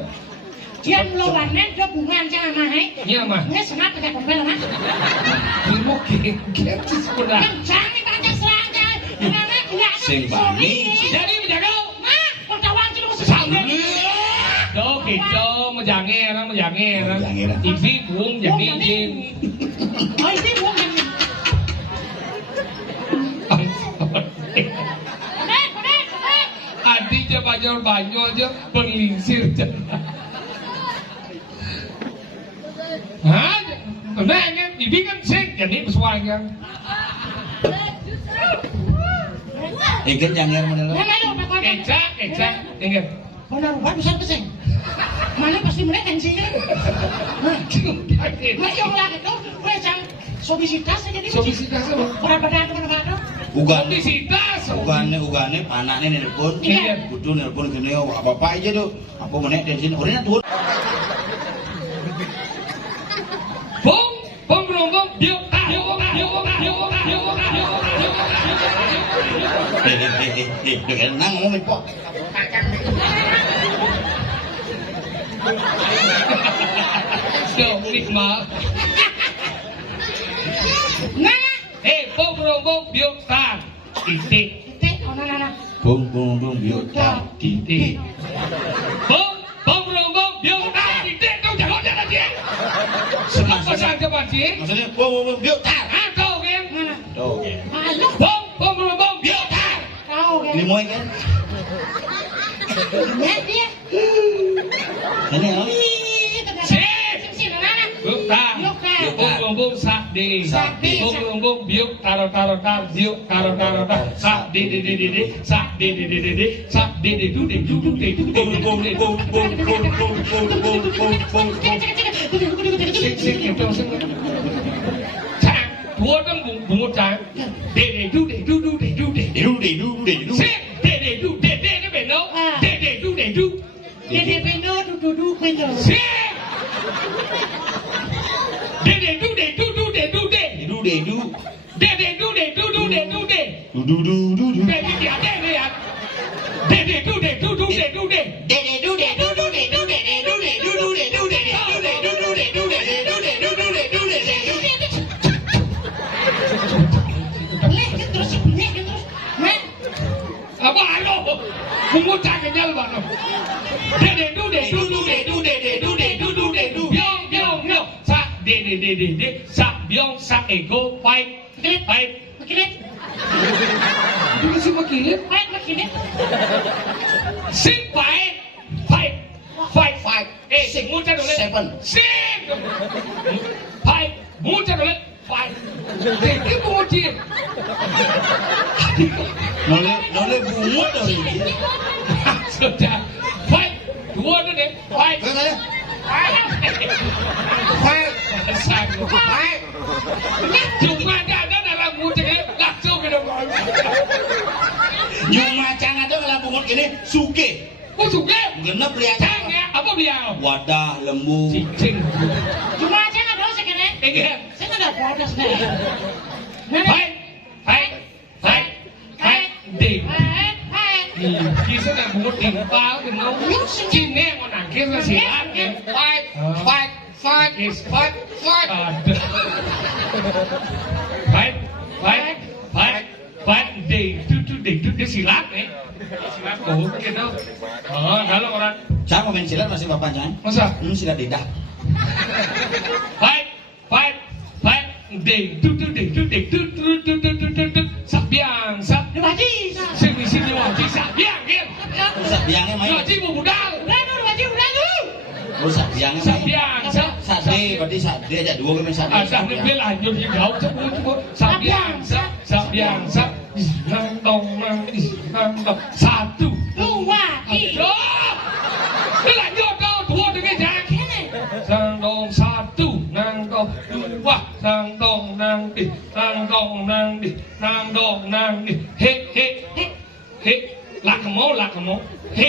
Dia lawannya dia bunga jangan mahai. Iya mah. Ini senap pakai kompel mah. Ilmu gitu sudah. Kencang nih baca serangga. Gimana ya? Sing bani. Jadi menjaga. Nah, pertawan cuma Sampai. Do gitu menjanger. Ibi bung jadi jin. Oh, ini bunga. Adi aja banyak aja berlingsir aja. Hah? Kenapa? Ibi kan sih jadi pesuanya. Ikan jangan mana lo? Kecak, ingat. Benar, bisa pesing. Mana pasti mereka yang sini. Macam lagi tuh, macam sobisitas aja di. Sobisitas apa? Berapa mana? Obesitas. Ugane panaknya nelpon. Iya. Kudu nelpon gini, apa aja tuh. Apa mana di sini? Orangnya tuh. Bong, biok. Nang ngomongin po. Nikmat. Nana. Bong, biok, tar. Titik. Oh, nana. Bung, biok. Titik. Bong, biok, tar. Titik. Kau jangan lagi. Pesan ke Panci. Maksudnya bung, biok. Tar. Kau kan? Nana. Tuh. Halo. Bong, biok, tar. Tahu kan? Ini mau kan? Ini dia. Ini apa? Sini, nana. Biok, tar. Bong, sak di. Bong, biok, taro, biok, taro, sak di, sak di, sak di, du, Sing, itu. Cang, dua kan bungut cang. Du. Sing, du, ini benar. Du. Dede Beno, du, Beno. Sing. Du. Apa halo? Bungut cang kenyal banget. Du. Biong. Sak de. Sak biong sak ego fight. Makilit. Dulu sih makilit. Makilit. Sing fight. Sing muncul dulu. Sing. Fight. Muncul dulu. Fight. Ini muncul. Noleh bungut dari dia. Sudah. Fight. Dua dulu. Fight. Cuma ada dalam muncul langsung minum. Nyuma cangan tuh kalau bungut gini suge. Oh suge. Genep lihat. Cangnya apa beliau? Wadah lembu. Cincin. Cuma aja nggak dosa kan? Ingat. Saya nggak ada protes nih. Fight. Ding. Kisah nak bungut timpal kenal. Cine mau nangkis lah silat. Fight. Ding. Dia silat nih. Silat kau gitu. Oh, kalau orang. Saya mau main silat masih bapak jangan. Masa? Silat lidah. Fight. Ding. Sabiang. Sini wajib sabiang kan. Sabiangnya main. Wajib budal. Oh sabiangnya main. Sade, berarti sade aja dua kali sade. Ada lebih lanjut yang jauh cukup. Sabiang. Nang dong. Satu. Dua. Ini lanjut dua dengan jangan. Sang dong satu. Nang dong dua. Sang dong nang di. He. Lakamo. He.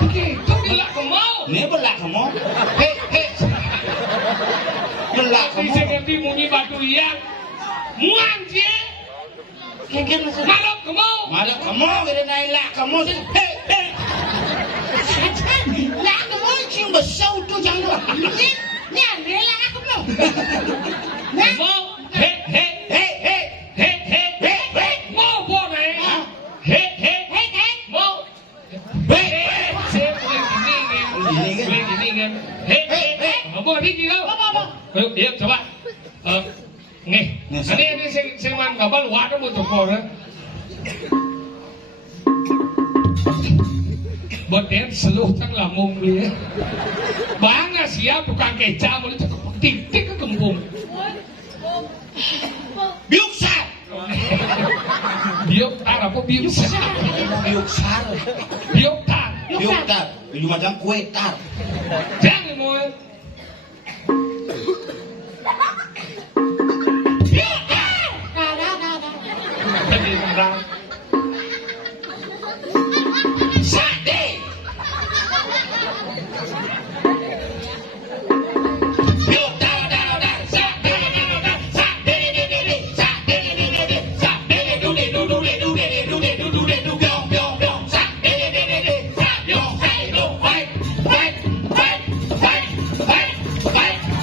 Oke, itu lakamo. Ini berlak kamu. He. lah kamu. Saya ngerti bunyi batu ya. Muang je. Kengken masuk. Malok kamu. Malah kamu kira naik lah kamu sih. Hei hei. Lah kamu cium besar tu jangan. Ni ada lah aku mau. Kamu. Hei hei Hei hei. hei hei hei hei. Mau boleh. Hei hei Hei hei. mau. Hei Hei hei. saya boleh gini kan. Hei hei hei. Kamu ni kira. Apa? Iya coba. Nih. Ini saya man kapal wadah mau toko ya. Boten seluruh tang lamung dia. Bangga siap tukang kecap boleh cakap tik ke kembung. Biuksar. Biok tar apa biok sar? Biuksar. Biok tar. Biuktar. Baju macam kue tar. Jangan mau. Tadi marah. Sate. Biuktar dar sate sate sate sate dude dude dude dude dude dude biong biong sate biong hai lo hai hai hai hai hai hai hai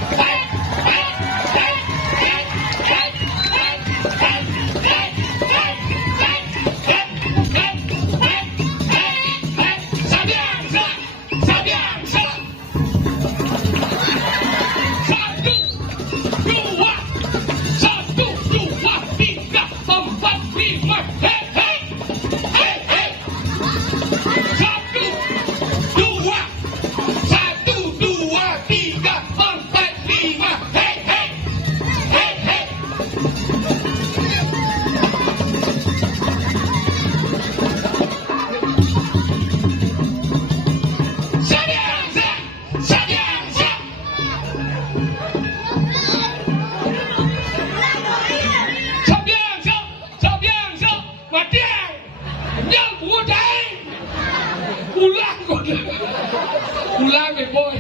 Ulang boy.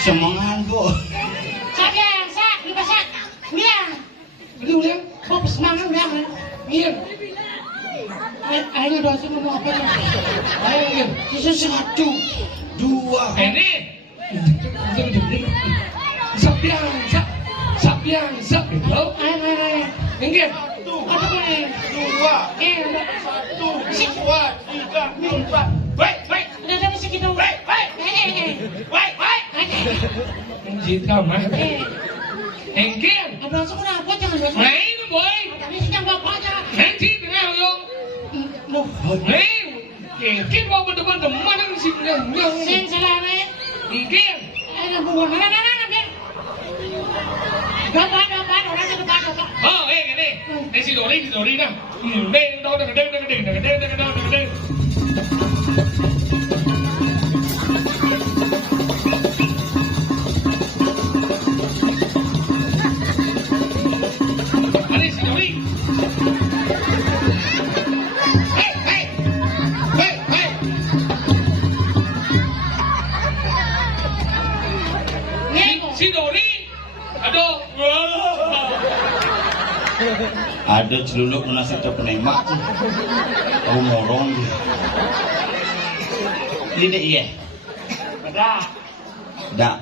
Semangat kok. Sabiang, sak, lupa sak. Ulang. Ini ulang. Kok semangat ulang. Iya. Ayo doa sama mau apa? Ayo. Sisa 1, 2. Ini. Sabiang, sabiang, sabiang. Ayo. Enggak. Apa boleh? 2 1 2 3 4. Wait. Udah dapat segitu. Wait. Jika mah. Enggak. Ada langsung kenapa jangan doa. Nah ini boy. Tapi sih jangan bapak aja. Nanti tengah yung. Loh, Enggak mau berdeman-deman yang sih sen selame. Enggak. Ada bukan mana biar. Dapat orang dapat. Oh, ini. Si Dori dah. Deng. Ini si Dori. Hey. Si Dori. Aduh. Ada celuluk nasi terpenemak tuh. Oh morong dia. Ini iya. Dah.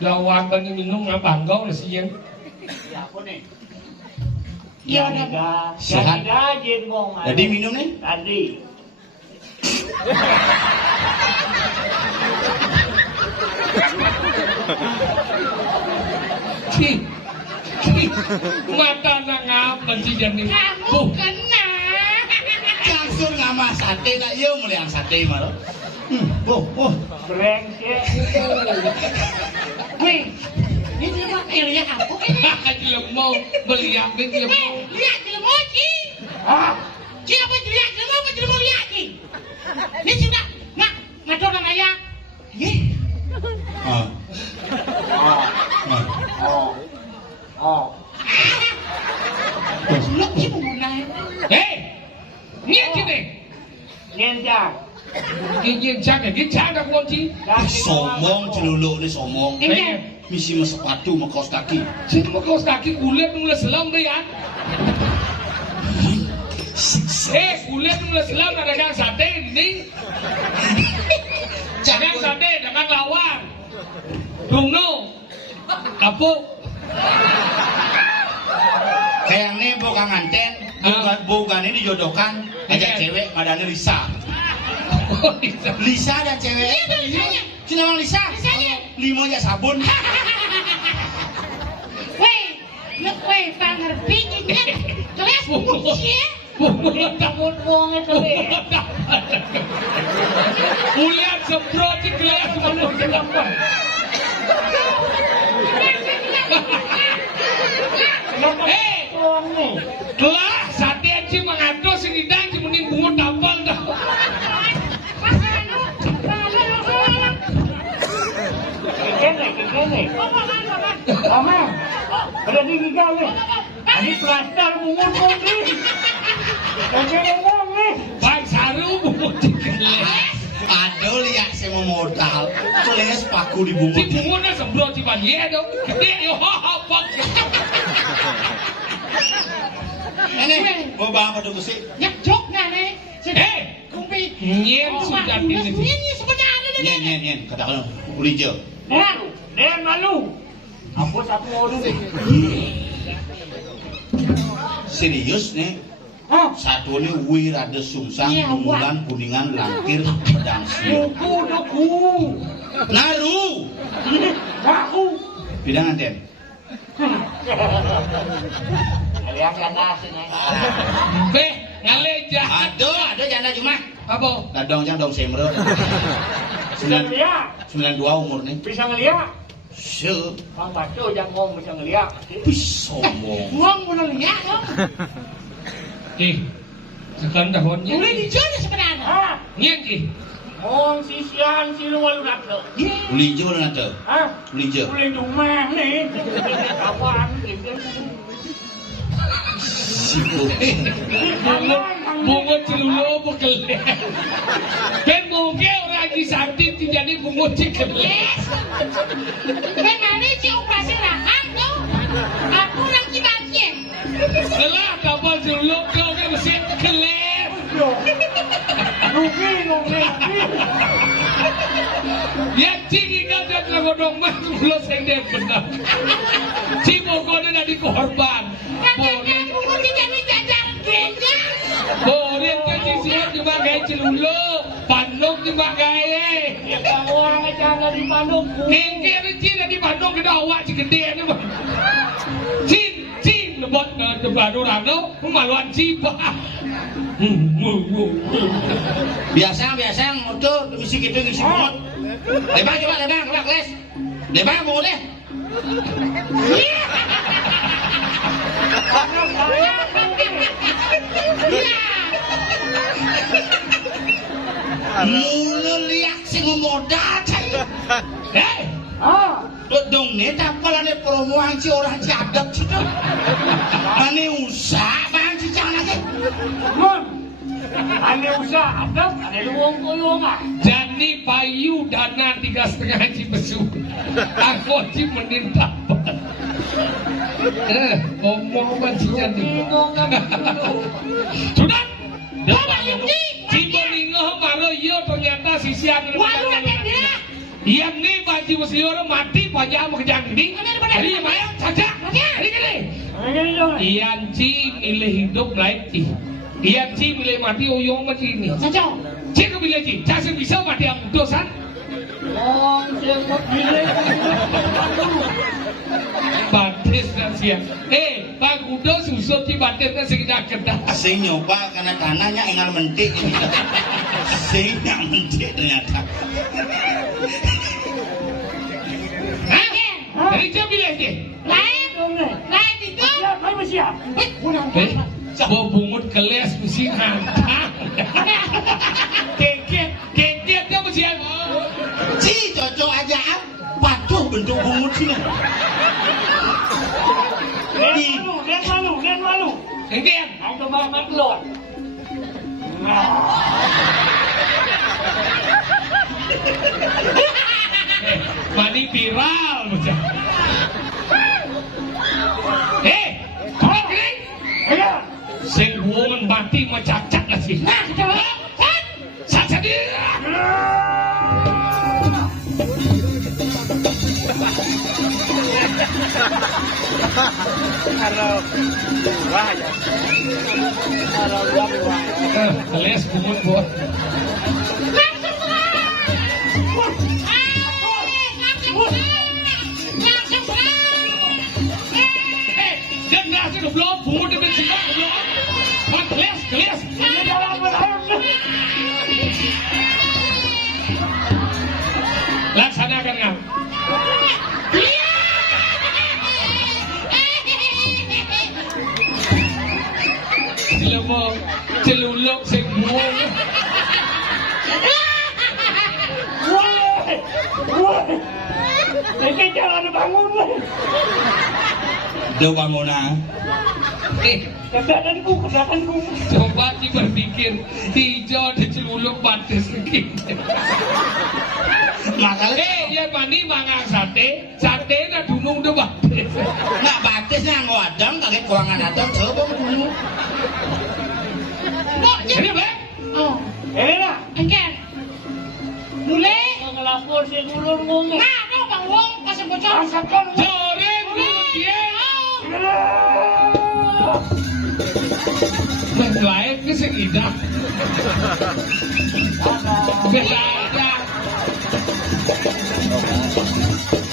Lawan bani minum ngabang kau nasi yang. Iya ada. Sehat. Jadi minum nih? Tadi. Mata nang apa sih jadi? Kamu kena. Langsung ngamas sate nak yo mulai yang sate malah. Brengsek. Weh, ini mah area apa ini? Lemau beliak ni lemau. Lihat jelemo Ci. Ci apa lihat jelemo lihat Ci. Ini sudah ngatur nama ya. Ye. Suluk Ci mau naik. Hei, niat sini. Nyentak. Ingin jaga, jaga kunci. Somong celuluk ni somong. Ingin. Misi mas sepatu mas kaos kaki. Situ mau kaos kaki kulit mulai selam deh ya. Kulit mulai selam ada dagang sate ini. Dagang sate, dagang lawar. Rungno, kapuk. Kayak nih bukan nganten, bukan ini dijodohkan. Ajak cewek padahal Lisa. Lisa dan cewek. Lisanya. Cuma Lisa. Lisanya. Limo aja sabun. Weh, panger bijinya. Kelas kunci ya. Takut wong itu. Ulian semprot di kelas menurut kenapa? Kelas sate aja mengatur sendiri cuma nih bungut tampal dah. Mama, berarti gawe. Ini plaster bungut kondi. Jangan ngomong nih. Baik saru bungut di kelas. Aduh lihat saya mau modal. Keles paku di Si bungut. bungutnya semprot di pan ye dong. Gede yo apa? Ini mau bawa apa dulu sih? Nyak jok nggak nih? Kumpi. Nyen sudah di sini. Ini sebenarnya. Nyen, katakan uli je. Den malu. Aku satu orang. Serius nih. Satu ini wirada sungsang, Iya, bulan kuningan langkir pedang siu. Duku. Naru. Aku. Bidangan Den. Alias atas ini. Beh, ngaleja. Ada janda cuma. Apa? Dadong dong semro. Bisa ngeliat. 92 umur nih. Bisa ngeliat. Se. Bang Baco jangan ngomong bisa ngeliat. Sombong. Ngomong mau lihat dong. Sekarang dah honnya. Boleh dijual sebenarnya. Hah? Nyen ki. Ngomong si siang si luar lu nak. Uli je mana tu? Hah? Uli je. Boleh rumah nih. Kawan gitu. Sibuk. Bungut celulu bekelek. Ben mungkin orang disakti jadi bungut cekelek. Bagaimana sih operasi rahang tuh? Aku lagi bagian. Setelah kapal celulu kau kan mesin kelep. Rugi. Ya cing kau dah lagodong mah belum sendiri benar. Cimo kau dah di korban. Katanya aku jadi jajar genjang. Boleh kan sisian cuma gaya celulu, Bandung cuma gaya. Ya orang aja di Bandung. Kengkir cina di Bandung kita awak gede ni bang. Cin lebot ke Bandung orang tu, maluan cipa. Biasa motor misi gitu ngisi bungut. Lebang coba kelas. Lebang bungut deh. Mula liak sing modal cai. Dong ne tapal ane promo anci orang cadap situ. Ane usah bang cicang lagi. Ane usah ada, ane luang koyong ah. Jadi payu dana 3,5 Cibesu. Aku ci menin tapal. Ngomong apa sih jadi? Sudah. Cibelingo baru yo ternyata sisian. Waduh kakek dia. Yang ni baju muslior mati pajak mengejar ini. Jadi mayat saja. Ini gini. Ian Ci milih hidup lain. Ian Ci milih mati oyong mati ini. Saja. Cik milih Ci. Saya bisa mati yang dosan. Batis dan siang. Pak Kudo susut di batisnya sekitar kedah. Sing nyoba karena tanahnya engal mentik ini. Sing yang mentik ternyata. Dari jam bila je? Lain itu. Kamu siap? Bawa bungut keles mesti ngantang. Keket dia mesti Ci cocok aja patuh bentuk bungut sini. Lian malu. Keket. Aku banget lon. Mani viral macam. Tolong ini. Sen woman mati macam-macam lah sih. Nah, kita Saja dia. Les kumut buat. Dan nasi tu belum buat dengan siapa belum. Mat keles. Laksanakan ngam. Lemo celuluk semua. Ini jangan bangun. Do bangunan. Kedatanku. Coba berpikir hijau ada celuluk batis lagi. Makanya Ya mani mangang sate na dunung do batis. Nak batis nang wadang kaget kuangan adang coba dulu. Jadi apa? Oh, Elena, engken. Mulai. ngelapor si dulur ngomong. Nah, no, Bang Wong, kasih bocor. Masakan. Joreng dulu dia. Lain ke sekitar. Beda.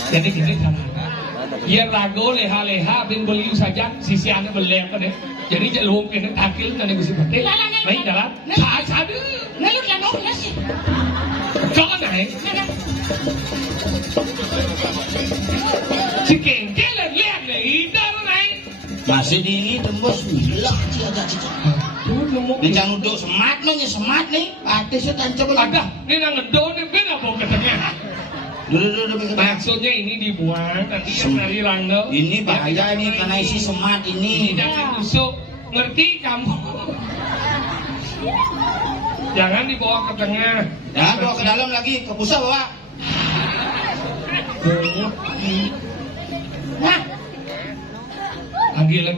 Jadi kita jalan. Ya rago leha-leha bin beliu saja sisi ane belek kan. Jadi jalur kena takil kan gusi pate. Baik jalan. Sadu. Nelut lah, no, nasi. Jangan naik. Si kengkel lihat nih, idar naik. Masih di ini tembus milah ciaga cica. Di jangan duduk semat nih, batis itu tancap lagi. Ada, ini nang ngedon nih beda mau ketengah. Duduk. Maksudnya ini dibuang, nanti yang dari rangga. Ini bahaya ini karena isi semat Ini ini. jangan tusuk, ngerti kamu? Jangan dibawa ke tengah. Jangan bawa ke dalam lagi, ke pusat bawa. Nah, Panggilan.